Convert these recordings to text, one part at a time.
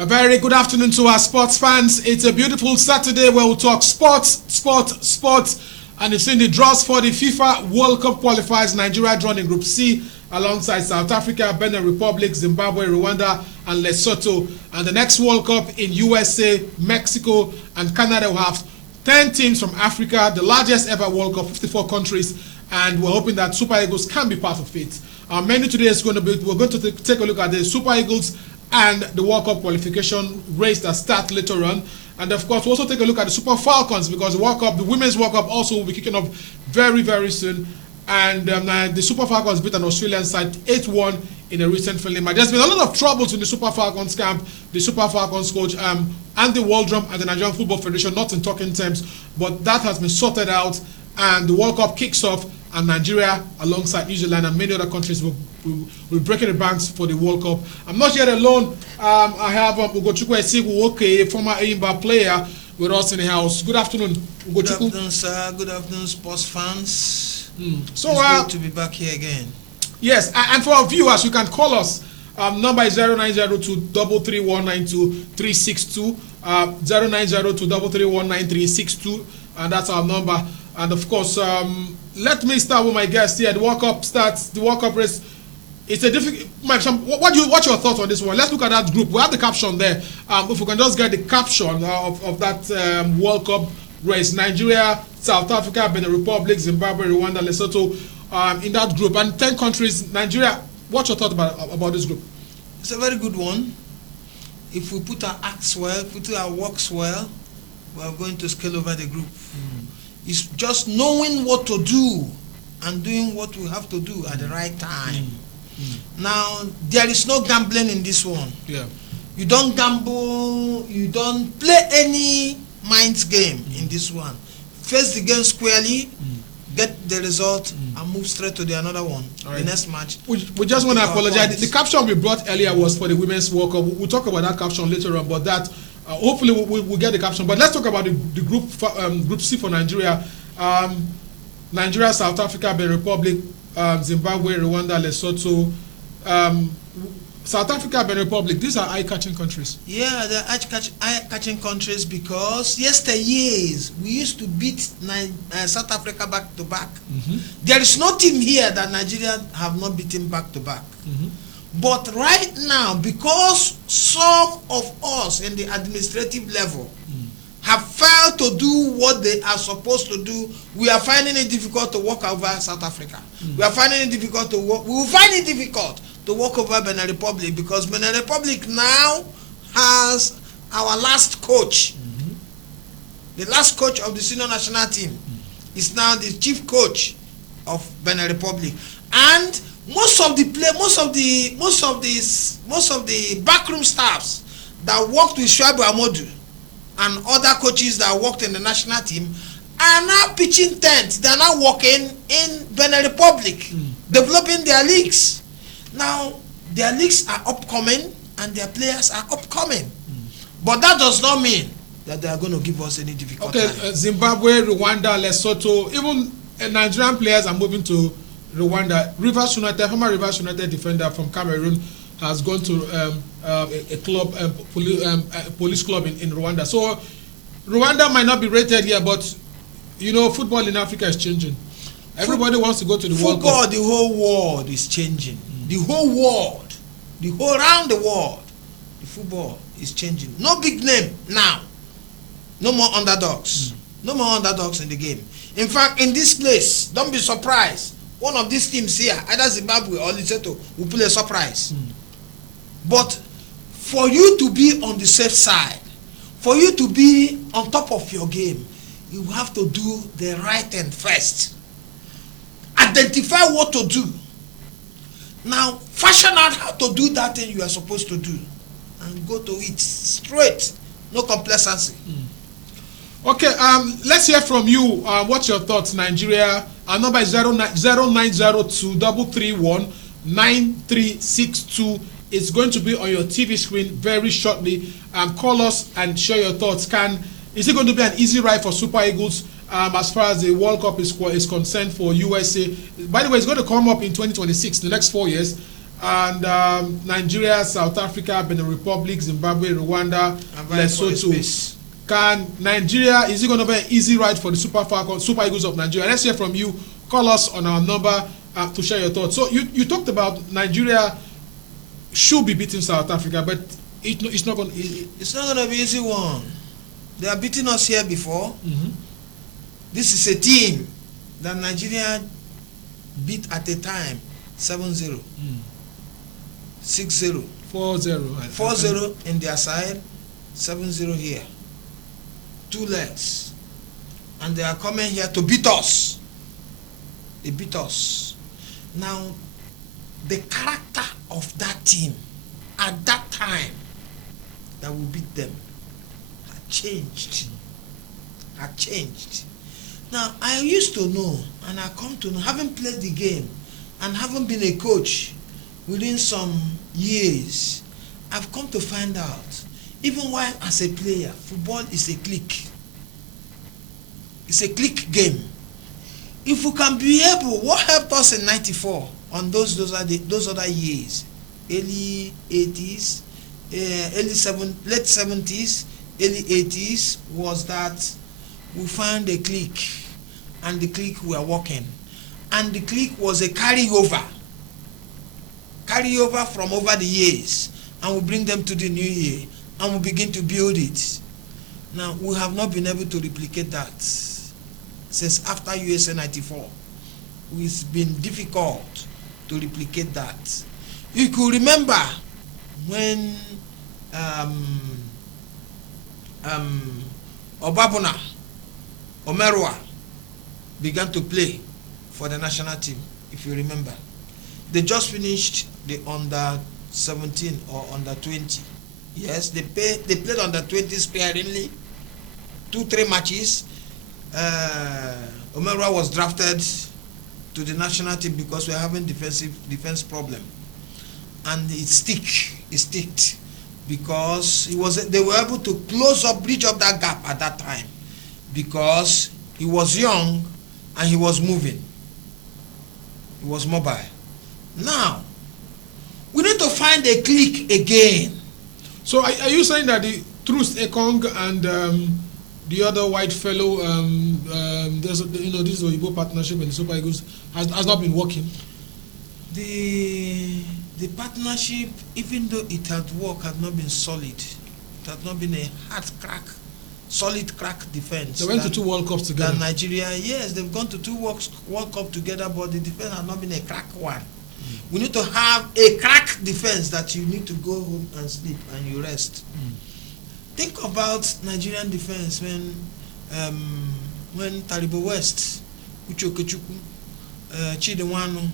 A very good afternoon to our sports fans. It's a beautiful Saturday where we'll talk sports. And you've seen the draws for the FIFA World Cup qualifiers. Nigeria drawn in Group C alongside South Africa, Benin Republic, Zimbabwe, Rwanda, and Lesotho. And the next World Cup in USA, Mexico, and Canada will have 10 teams from Africa, the largest ever World Cup, 54 countries. And we're hoping that Super Eagles can be part of it. Our menu today is going to be, we're going to take a look at the Super Eagles and the World Cup qualification race that starts later on. And of course, we'll also take a look at the Super Falcons because the World Cup, the Women's World Cup also will be kicking off very, very soon. And the Super Falcons beat an Australian side 8-1 in a recent friendly match. There's been a lot of troubles in the Super Falcons camp. The Super Falcons coach, Andy Waldrum and the Nigerian Football Federation, not in talking terms, but that has been sorted out. And the World Cup kicks off, and Nigeria, alongside New Zealand and many other countries, will break the banks for the World Cup. I'm not here alone. I have Ugochukwu Esigu, former Enyimba player, with us in the house. Good afternoon, Ugochukwu. Good afternoon, sir. Good afternoon, sports fans. So, it's good to be back here again. Yes, and for our viewers, you can call us. Number is 0902-33192-362, 0902-3319362, and that's our number. And of course, let me start with my guest here. The World Cup starts. The World Cup race. It's a difficult. What's your thoughts on this one? Let's look at that group. We have the caption there. If we can just get the caption of that World Cup race: Nigeria, South Africa, Benin Republic, Zimbabwe, Rwanda, Lesotho, in that group, and 10 countries. Nigeria. What's your thought about this group? It's a very good one. If we put our acts well, put our works well, we are going to scale over the group. It's just knowing what to do and doing what we have to do at the right time. Now, there is no gambling in this one. Yeah. You don't gamble, you don't play any mind's game in this one. Face the game squarely, get the result, and move straight to the another one. Right. The next match. We just want to apologize. The caption we brought earlier was for the Women's World Cup. We'll talk about that caption later on, but that hopefully we'll get the caption. But let's talk about the Group C for Nigeria. Nigeria, South Africa, Benin Republic, Zimbabwe, Rwanda, Lesotho. South Africa, Benin Republic, these are eye-catching countries. Yeah, they're eye-catching countries because yesteryears we used to beat South Africa back to back. There is no team here that Nigeria have not beaten back to back. But right now, because some of us in the administrative level have failed to do what they are supposed to do, we are finding it difficult to walk over South Africa. We are finding it difficult to walk. We will find it difficult to walk over Benin Republic because Benin Republic now has our last coach. The last coach of the senior national team is now the chief coach of Benin Republic, and most of the backroom staffs that worked with Shuaibu Amodu and other coaches that worked in the national team are now pitching tents. They are now working in Benin Republic, developing their leagues. Now, their leagues are upcoming and their players are upcoming. But that does not mean that they are going to give us any difficulty. Okay, Zimbabwe, Rwanda, Lesotho, even Nigerian players are moving to Rwanda. Rivers United, former Rivers United defender from Cameroon, has gone to a club, police club in Rwanda. So Rwanda might not be rated here, but you know, football in Africa is changing. Everybody wants to go to the World Cup. Football, the whole world is changing. The whole world, around the world, the football is changing. No big name now. No more underdogs. No more underdogs in the game. In fact, in this place, don't be surprised. One of these teams here, either Zimbabwe or Lesotho, will play a surprise. But for you to be on the safe side, for you to be on top of your game, you have to do the right thing first. Identify what to do. Now, fashion out how to do that thing you are supposed to do. And go to it straight. No complacency. Okay, let's hear from you. What's your thoughts, Nigeria? Our number is 0902-331-9362. It's going to be on your TV screen very shortly. Call us and share your thoughts. Is it going to be an easy ride for Super Eagles as far as the World Cup is concerned for USA? By the way, it's going to come up in 2026, the next 4 years. and Nigeria, South Africa, Benin Republic, Zimbabwe, Rwanda, Lesotho. Can Nigeria, is it going to be an easy ride for the Super Eagles of Nigeria? Let's hear from you. Call us on our number to share your thoughts. So you talked about Nigeria should be beating South Africa, but it's not going to be easy one. They are beating us here before. Mm-hmm. This is a team that Nigeria beat at a time 7-0, 6-0, 4-0 in their side, 7-0 here. 2 legs. And they are coming here to beat us. They beat us. Now, the character of that team at that time that we beat them had changed. Now, I used to know, and I come to know, having played the game and having been a coach within some years, I've come to find out, even while as a player, football is a clique. It's a clique game. If we can be able, what helped us in '94 on those other years, early 80s, late 70s, early 80s, was that we found a clique, and the clique were working, and the clique was a carryover from over the years, and we bring them to the new year, and we begin to build it. Now, we have not been able to replicate that since after USA '94. It's been difficult to replicate that. You could remember when Obabuna Omerwa began to play for the national team, if you remember. They just finished the under 17 or under 20. Yes, they played under 20 sparingly, 2-3 matches. Omerwa was drafted to the national team because we are having defense problem, and it sticked because they were able to bridge up that gap at that time, because he was young and he was moving, he was mobile. Now we need to find a clique again. So are you saying that the Truth Ekong and the other white fellow, this Oyibo partnership in the Super Eagles has not been working? The partnership, even though it had worked, had not been solid. It had not been a solid crack defense. They went to 2 World Cups together. Nigeria, yes, they've gone to 2 World Cups together, but the defense had not been a crack one. We need to have a crack defense that you need to go home and sleep and you rest. Think about Nigerian defense when Taribo West, Uche Okechukwu, Chidi Nwanu,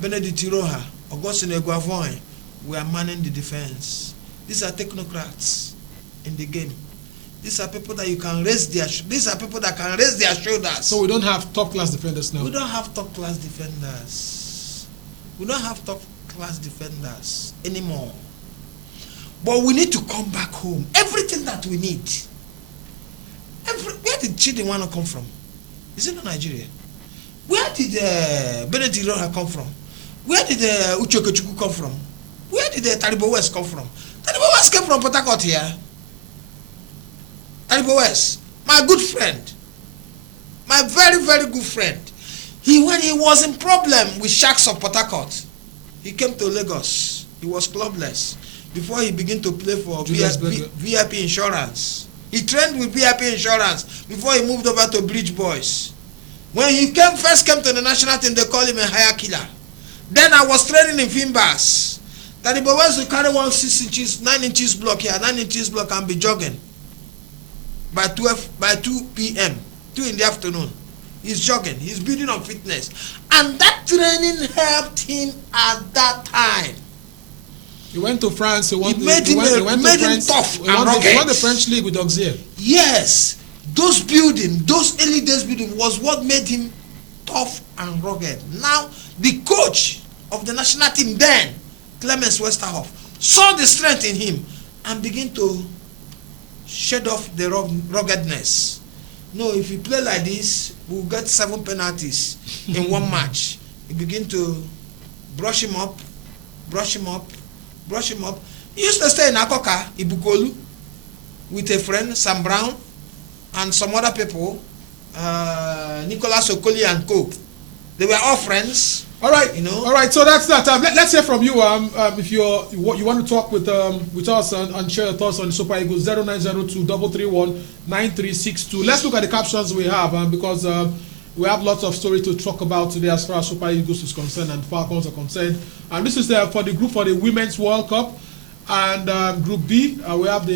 Benedict Iroha, Augustine Eguavoin were manning the defense. These are technocrats in the game. These are people that can raise their shoulders. So we don't have top class defenders now. We don't have top class defenders anymore. But we need to come back home. Everything that we need. Where did Chidi Nwanu come from? Is it not Nigeria? Where did Benedict Iroha come from? Where did Uche Okechukwu come from? Where did Taribo West come from? Taribo West came from Port Harcourt here. Taribo West, my good friend, my very, very good friend. When he was in problem with Sharks of Port Harcourt, he came to Lagos. He was clubless before he began to play for VIP Insurance. He trained with VIP Insurance before he moved over to Bridge Boys. When he first came to the national team, they called him a hire killer. Then I was training in Fimbas. Taribo West will carry 9 inches block here, 9 inches block, and be jogging by 2 p.m., 2 in the afternoon. He's jogging. He's building on fitness. And that training helped him at that time. He went to France. He made him tough and rugged. He won the French league with Auxerre. Yes. Those early days building was what made him tough and rugged. Now, the coach of the national team then, Clemens Westerhoff, saw the strength in him and began to shed off the ruggedness. No, if you play like this, we'll get 7 penalties in one match. You begin to brush him up brush him up. He used to stay in Akoka, Ibukolu, with a friend, Sam Brown, and some other people, Nicholas Okoli and co. They were all friends. All right, you know. All right, so that's that. Let's hear from you. If you want to talk with us and share your thoughts on the Super Eagles, 0902-331-9362. Let's look at the captions we have because we have lots of stories to talk about today as far as Super Eagles is concerned and Falcons are concerned. And this is for the group for the Women's World Cup. And Group B, we have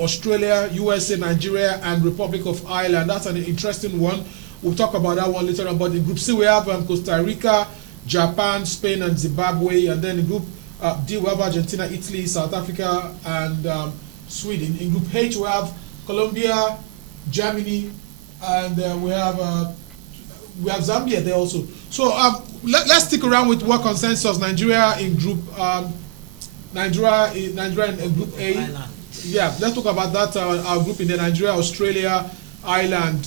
Australia, USA, Nigeria, and Republic of Ireland. That's an interesting one. We'll talk about that one later on. But in Group C, we have Costa Rica, Japan, Spain, and Zimbabwe. And then in Group D, we have Argentina, Italy, South Africa, and Sweden. In Group H, we have Colombia, Germany, and we have Zambia there also. So let's stick around with what consensus Nigeria in Group Nigeria in Group A. Ireland. Yeah, let's talk about that. Our group in there: Nigeria, Australia, Ireland,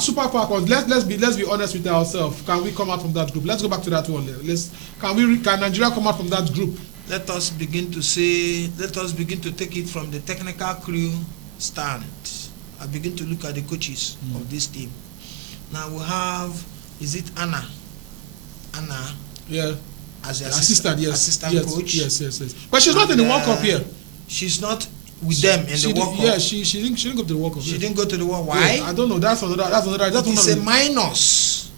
Super Falcons. Let's be honest with ourselves. Can we come out from that group? Let's go back to that one. Can Nigeria come out from that group? Let us begin to take it from the technical crew stand. I begin to look at the coaches of this team. Now we have, is it Anna? Yeah. As an assistant coach. Yes. But she's not in the World Cup here. She's not with them in the World Cup. Yeah, she didn't go to the World Cup. She didn't go to the World Cup. Why? Yeah, I don't know. That's another. It's a minus.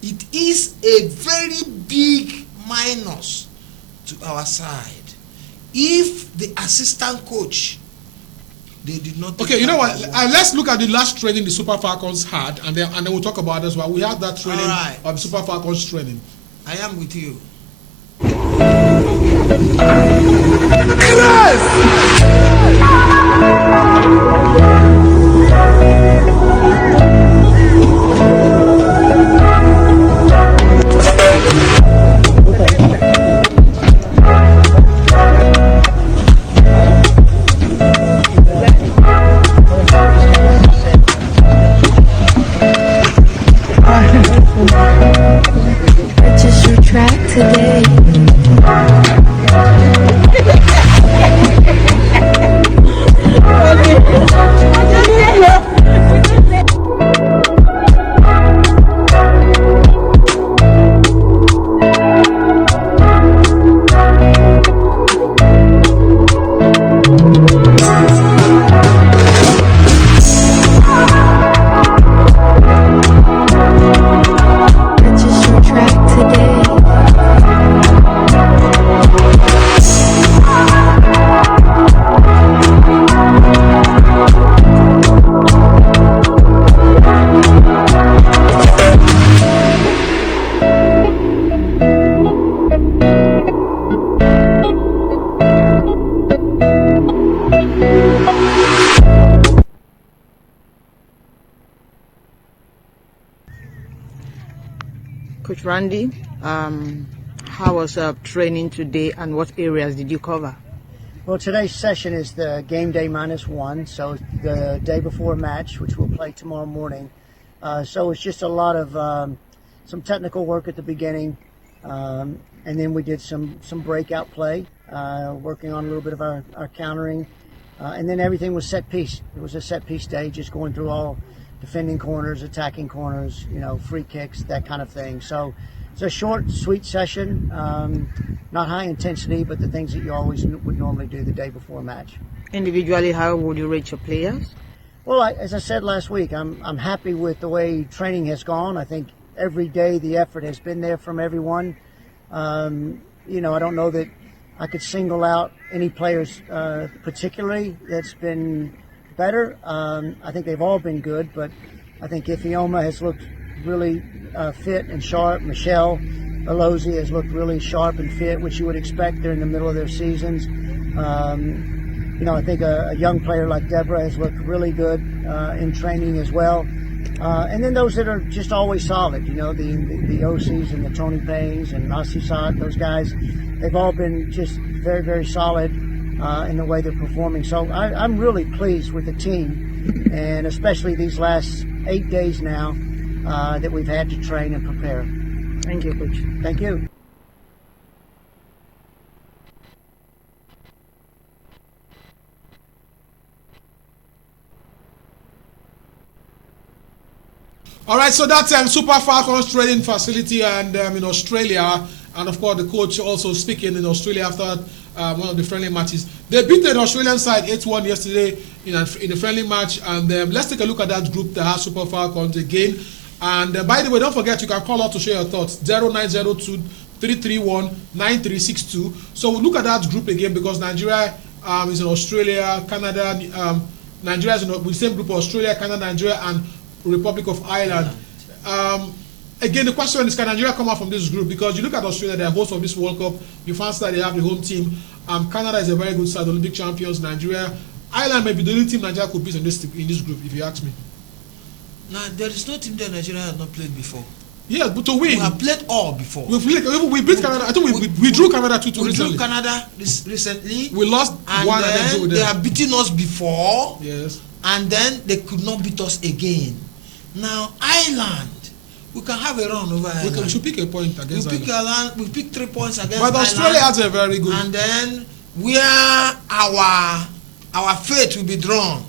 It is a very big minus to our side. If the assistant coach, they did not. Okay, you know what? Let's look at the last training the Super Falcons had, and then we'll talk about it as well. We had that training of Super Falcons training. I am with you. Purchase your track today. Purchase your track today. Coach Randy, how was training today and what areas did you cover? Well, today's session is the game day -1, so the day before match, which we'll play tomorrow morning. So it's just a lot of some technical work at the beginning, and then we did some breakout play, working on a little bit of our countering, and then everything was set piece. It was a set piece day, just going through all defending corners, attacking corners, free kicks, that kind of thing. So it's a short, sweet session, not high intensity, but the things that you always would normally do the day before a match. Individually, how would you rate your players? Well, as I said last week, I'm happy with the way training has gone. I think every day the effort has been there from everyone. I don't know that I could single out any players particularly that's been better. I think they've all been good, but I think Ifeoma has looked really fit and sharp. Michelle Alozie has looked really sharp and fit, which you would expect during the middle of their seasons. I think a young player like Deborah has looked really good in training as well. And then those that are just always solid, the OCs and the Tony Paynes and Nasisat, those guys, they've all been just very, very solid in the way they're performing. So I'm really pleased with the team, and especially these last 8 days now that we've had to train and prepare. Thank you, Coach. Thank you. All right, so that's Super Falcons training facility and in Australia, and of course the coach also speaking in Australia after one of the friendly matches. They beat the Australian side 8-1 yesterday in a friendly match, and let's take a look at that group that has Super Falcons again. And by the way, don't forget you can call out to share your thoughts 0902-331-9362. So we'll look at that group again because Nigeria is in Australia, Canada, Nigeria is in the same group: Australia, Canada, Nigeria, and Republic of Ireland. Again, the question is, can Nigeria come out from this group? Because you look at Australia, they are hosts of this World Cup. You fancy that they have the home team. Canada is a very good side, Olympic champions. Nigeria, Ireland may be the only team Nigeria could beat in this group, if you ask me. Now, there is no team that Nigeria has not played before. Yes, but to win. We have played all before. We beat Canada. I think we drew Canada 2-2 recently. We drew Canada recently. We lost one and then 2 they have beaten us before. Yes. And then they could not beat us again. Now, Ireland, we can have a run over Ireland. We should pick a point against Ireland. We pick 3 points against Ireland. But Australia has a very good. And then where our fate will be drawn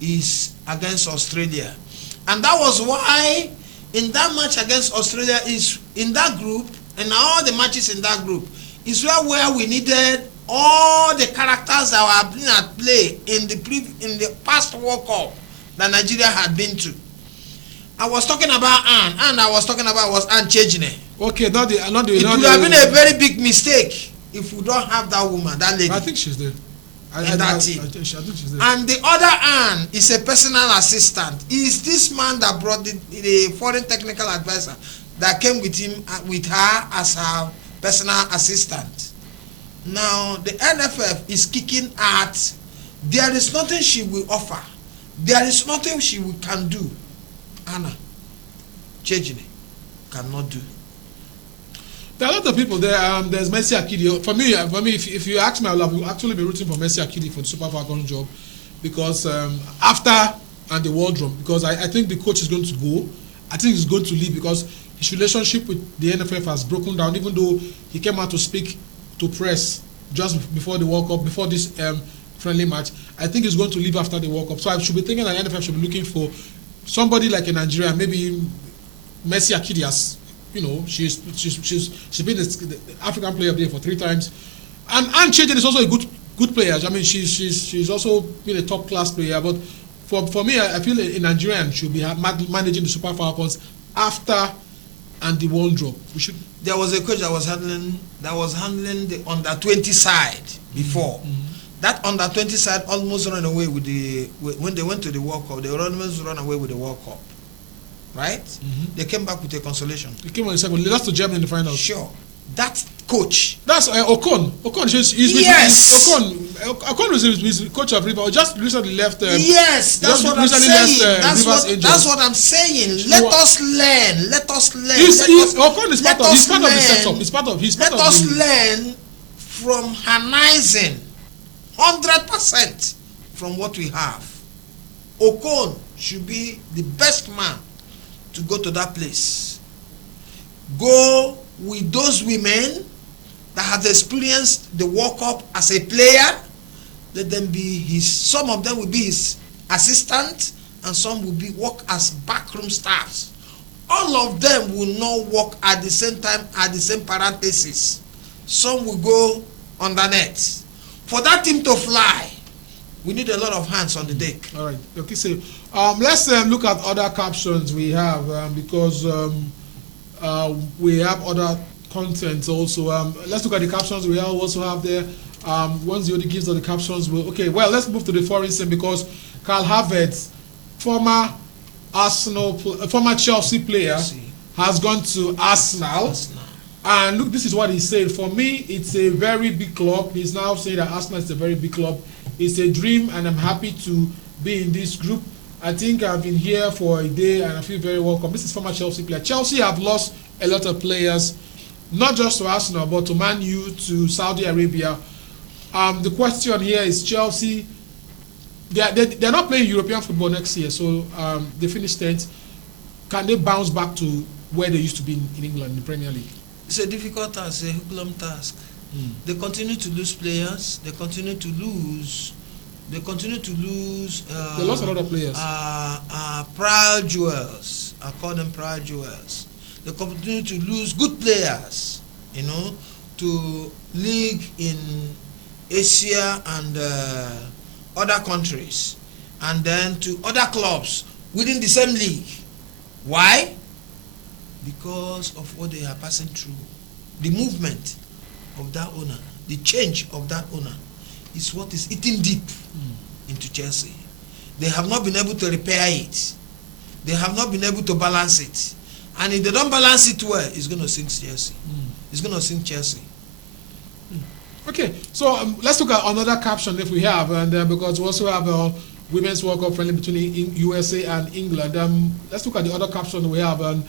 is against Australia. And that was why in that match against Australia is in that group, and all the matches in that group is where we needed all the characters that were being at play in the past World Cup that Nigeria had been to. I was talking about Anne I was talking about was Anne Chejine. Okay, not the. It would have been a very big mistake if we don't have that woman, that lady. I think she's there. I think she's there. And the other Anne is a personal assistant. Is this man that brought the foreign technical advisor that came with her as her personal assistant. Now the NFF is kicking at. There is nothing she will offer. There is nothing she can do. Anna Chejine cannot do. There are a lot of people there. There's Mercy Akidi. For me, if you ask me, I will actually be rooting for Mercy Akidi for the Super Falcons job, because after the World Drum, because I think the coach is going to go. I think he's going to leave because his relationship with the NFF has broken down. Even though he came out to speak to press just before the World Cup, before this friendly match, I think he's going to leave after the World Cup. So I should be thinking that NFF should be looking for somebody like in Nigeria, maybe Mercy Akidi, as you know, she's been the African Player of the Year for 3 times, and Anne Chejine is also a good player. I mean, she's also been a top class player. But for me, I feel a Nigerian should be managing the Super Falcons after and the World Drop. There was a coach that was handling the under-20 side before. That under-20 side almost ran away with when they went to the World Cup. They almost ran away with the World Cup, right? They came back with a consolation. They came on the second. They lost to Germany in the final. Sure, that coach. That's Ocon. Ocon is yes. Ocon is coach of Rivers. Just recently left. Yes, that's what I'm saying. That's what I'm saying. Let us learn. Ocon is part of the setup. Let us learn from harnessing 100% from what we have. Ocon should be the best man to go to that place. Go with those women that have experienced the World Cup as a player. Let them be some of them will be his assistant, and some will work as backroom staffs. All of them will not work at the same time, at the same parenthesis. Some will go on the net. For that team to fly, we need a lot of hands on the deck. All right. Okay, so let's look at other captions we have because we have other content also. Let's look at the captions we also have there. Once the other gives us the captions, let's move to the foreign scene because Kai Havertz, former Chelsea player, has gone to Arsenal. And look, this is what he said. For me, it's a very big club. He's now saying that Arsenal is a very big club. It's a dream, and I'm happy to be in this group. I think I've been here for a day, and I feel very welcome. This is former Chelsea player. Chelsea have lost a lot of players, not just to Arsenal, but to Man U, to Saudi Arabia. The question here is Chelsea. They're not playing European football next year, so they finished 10th. Can they bounce back to where they used to be in England, in the Premier League? It's a difficult task, a glum task. They continue to lose players. They continue to lose. They lost a lot of players. Prior jewels. I call them pride jewels. They continue to lose good players, you know, to league in Asia and other countries, and then to other clubs within the same league. Why? Because of what they are passing through. The movement of that owner, the change of that owner is what is eating deep into Chelsea. They have not been able to repair it. They have not been able to balance it. And if they don't balance it well, it's going to sink Chelsea. It's going to sink Chelsea. Okay, so let's look at another caption if we have, and because we also have a Women's World Cup friendly between USA and England. Let's look at the other caption we have, and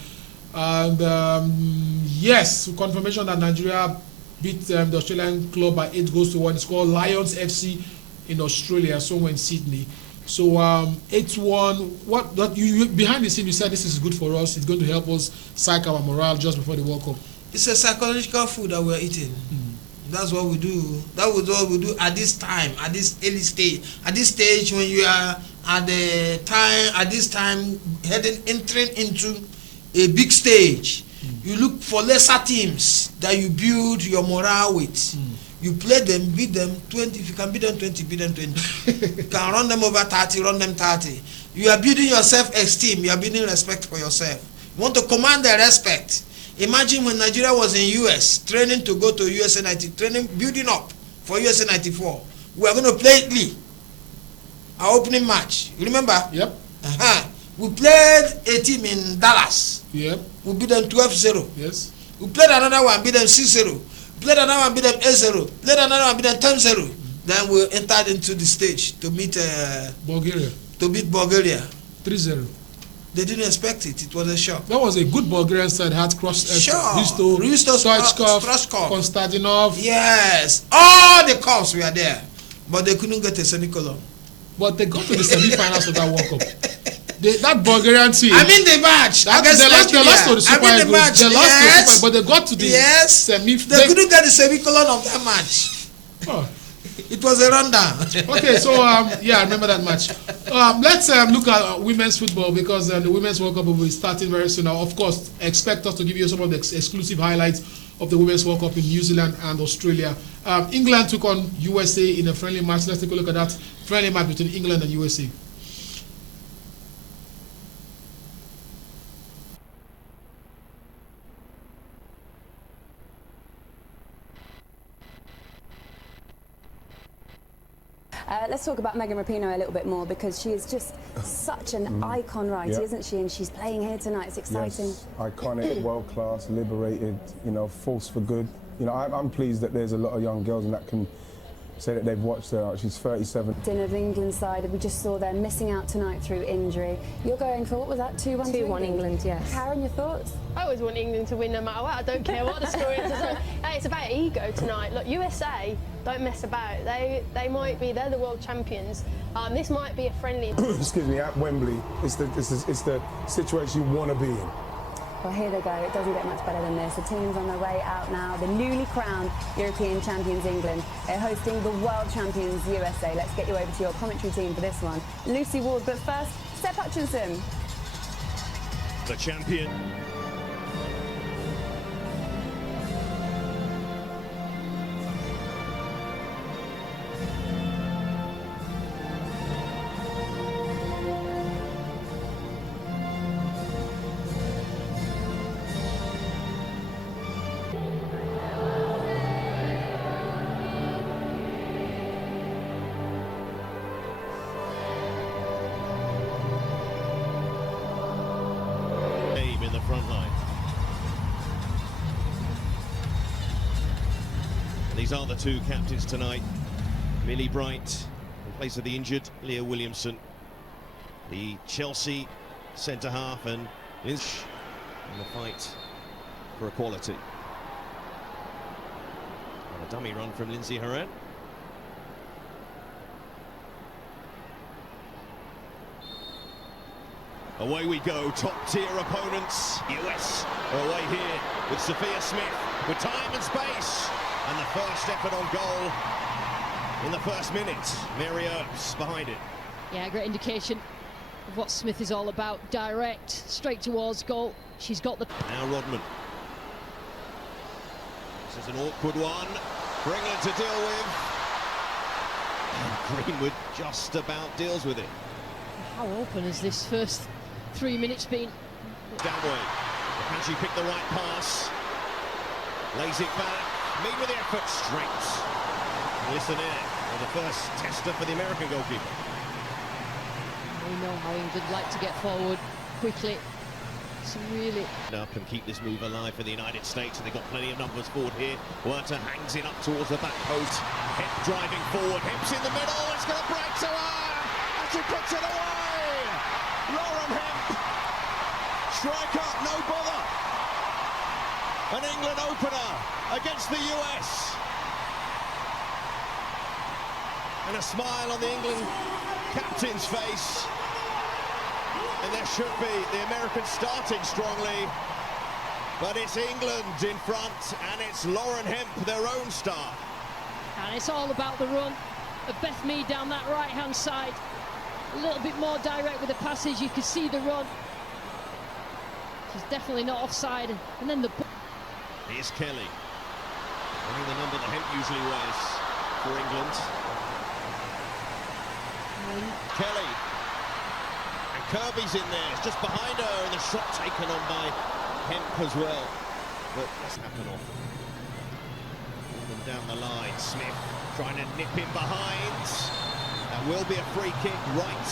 yes, confirmation that Nigeria beat the Australian club by 8-1. It's called Lions FC in Australia, somewhere in Sydney. So 8-1. What you behind the scene? You said this is good for us. It's going to help us psych our morale just before the World Cup. It's a psychological food that we're eating. That's what we do. That was what we do at this time, at this early stage. At this stage when you are at this time entering into a big sage. You look for lesser teams that you build your morale with. You play them, beat them 20. If you can beat them 20, beat them 20. You can run them over 30, run them 30. You are building your self-esteem. You are building respect for yourself. You want to command their respect. Imagine when Nigeria was in US, training to go to USA 90, building up for USA 94. We are going to play Italy, our opening match. You remember? Yep. We played a team in Dallas. Yep. We beat them 12-0. Yes. We played another one, beat them 6-0. Played another one, beat them 8-0. Played another one, beat them 10-0. Then we entered into the stage to meet Bulgaria. To beat Bulgaria. 3-0. They didn't expect it. It was a shock. That was a good Bulgarian side. Had Hristo Stoichkov, Konstantinov. Yes, all the cups were there, but they couldn't get a semicolon. But they got to the semi-finals of that World Cup. That Bulgarian team. I mean the match. They lost to the Super Eagles. They lost to the Super, but they got to the semi. They couldn't get the semicolon of that match. Oh. It was a rundown. Okay, so yeah, I remember that match. Let's look at women's football, because the Women's World Cup will be starting very soon. Now, of course, expect us to give you some of the exclusive highlights of the Women's World Cup in New Zealand and Australia. England took on USA in a friendly match. Let's take a look at that friendly match between England and USA. Let's talk about Megan Rapinoe a little bit more, because she is just such an icon writer, isn't she? And she's playing here tonight. It's exciting. Yes, iconic, world class, liberated, you know, force for good. You know, I'm pleased that there's a lot of young girls and that can say that they've watched her. She's 37. Dinner of England side, we just saw they're missing out tonight through injury. You're going for, what was that, 2-1? 2-1 England, yes. Karen, your thoughts? I always want England to win no matter what. I don't care what the score is. It's about ego tonight. Look, USA don't mess about. They might be, they're the world champions. This might be a friendly. Excuse me, at Wembley, it's the situation you want to be in. Well, here they go. It doesn't get much better than this. The team's on their way out now. The newly crowned European champions England. They're hosting the world champions USA. Let's get you over to your commentary team for this one. Lucy Ward, but first, Seb Hutchinson. The champion. Front line. And these are the two captains tonight. Millie Bright in place of the injured Leah Williamson. The Chelsea centre half, and Lynch in the fight for equality. And a dummy run from Lindsay Horan. Away we go, top-tier opponents. US are away here with Sophia Smith, with time and space. And the first effort on goal in the first minute. Mary Earps behind it. Yeah, great indication of what Smith is all about. Direct, straight towards goal. She's got the... Now Rodman. This is an awkward one for England to deal with. And Greenwood just about deals with it. How open has this first 3 minutes been? Stanway. Can she pick the right pass? Lays it back. Mead with the effort. Straight. Listen in. The first tester for the American goalkeeper. We know how England like to get forward quickly. Some really... Up and keep this move alive for the United States, and they've got plenty of numbers forward here. Werter hangs it up towards the back post. Hemp driving forward. Hemp's in the middle. It's going to break to her. And she puts it away. Lauren Hemp. Strike up, no bother. An England opener against the US. And a smile on the England captain's face. And there should be the Americans starting strongly. But it's England in front, and it's Lauren Hemp, their own star. And it's all about the run of Beth Mead down that right-hand side. A little bit more direct with the passage. You can see the run. She's definitely not offside. And then the... Here's Kelly. Wearing the number that Hemp usually wears for England. Kelly. And Kirby's in there. It's just behind her, and the shot taken on by Hemp as well. But that's happened off. Them down the line. Smith trying to nip in behind. That will be a free kick right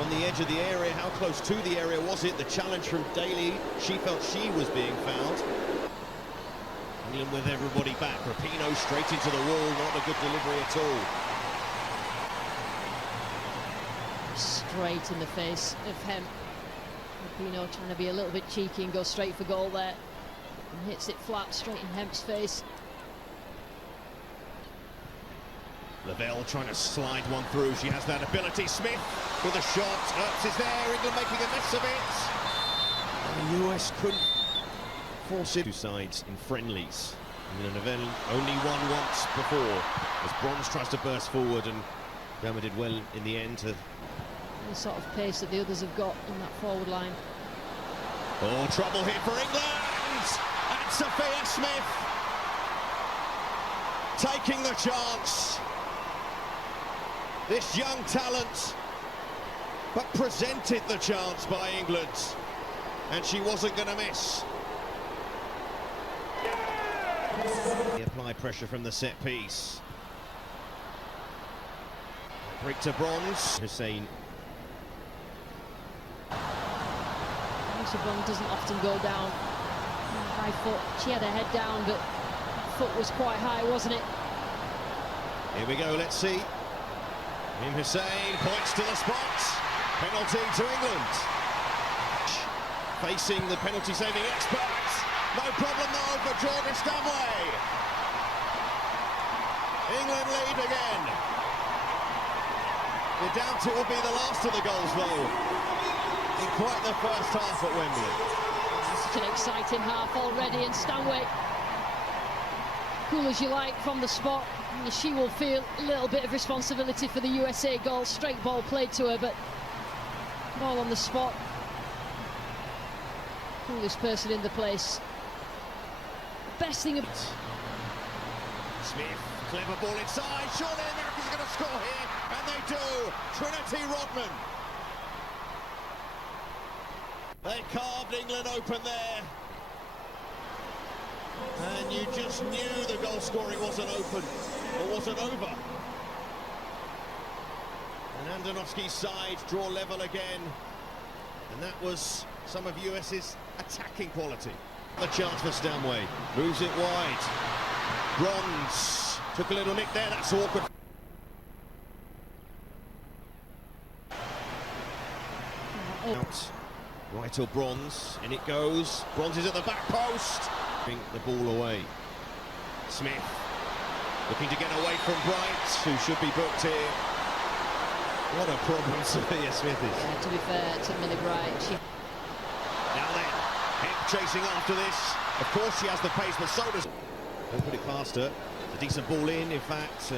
on the edge of the area. How close to the area was it? The challenge from Daly. She felt she was being fouled. England with everybody back. Rapinoe straight into the wall. Not a good delivery at all. Straight in the face of Hemp. Rapinoe trying to be a little bit cheeky and go straight for goal there. And hits it flat straight in Hemp's face. Lavelle trying to slide one through. She has that ability. Smith with a shot. Earps is there. England making a mess of it. And the US couldn't force it. Two sides in friendlies. England have only won once before. As Bronze tries to burst forward, and Burma did well in the end to... The sort of pace that the others have got in that forward line. Oh, trouble here for England! And Sophia Smith taking the chance. This young talent, but presented the chance by England, and she wasn't going to miss. They apply pressure from the set piece. Break to Bronze. Hussein. Bronze doesn't often go down high foot. She had her head down, but foot was quite high, wasn't it? Here we go, let's see. Hussein points to the spot. Penalty to England. Facing the penalty-saving experts. No problem though for Jorgen Stanway. England lead again. The doubt it will be the last of the goals though. In quite the first half at Wembley. Such an exciting half already, and Stanway, cool as you like from the spot. She will feel a little bit of responsibility for the USA goal. Straight ball played to her, but ball on the spot. Coolest person in the place. Best thing of... Smith, clever ball inside. Surely the Americans are going to score here, and they do. Trinity Rodman. They carved England open there. And you just knew the goal scoring wasn't open, or wasn't over. And Andonovski's side draw level again. And that was some of US's attacking quality. The chance for Stanway. Moves it wide. Bronze took a little nick there. That's awkward. Out. Right till Bronze, in it goes. Bronze is at the back post. Bring the ball away. Smith looking to get away from Bright, who should be booked here. What a problem Sophia Smith is. Yeah, to be fair to Millie Bright, she... Now then, Hemp chasing after this. Of course she has the pace, but so does... Don't put it past her. It's a decent ball in fact.